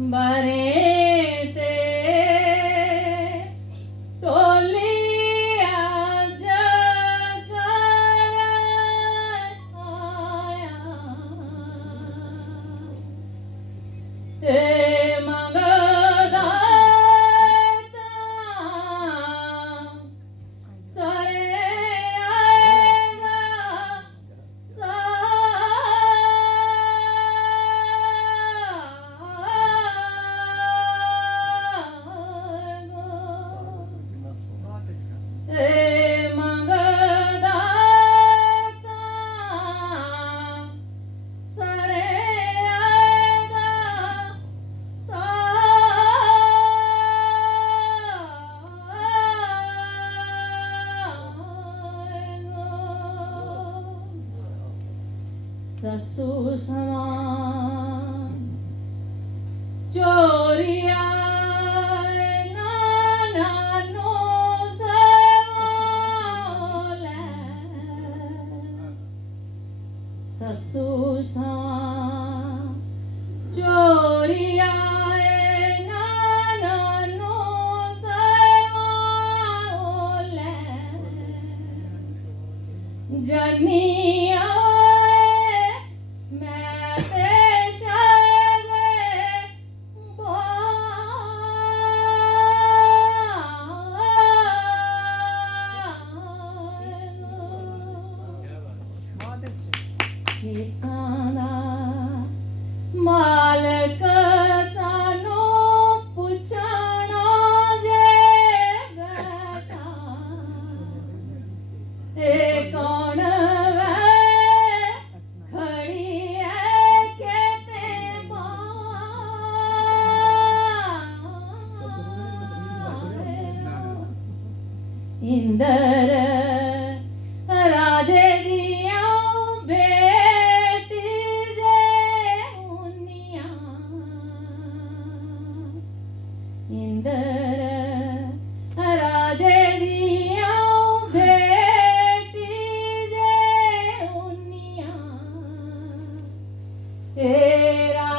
बरे ते टोलिया जगर आया ते मंगदा सरे आएगा ससुर समान चोरिया नानो सेवाले ससुर समान चोरिया नानो सेवाले जनिया मालक सानू पुछाना जे बेटा ए कौन वे खड़ी है कहते इंदर राजे दिया इंदर राजे दिया बेटी जे उनिया तेरा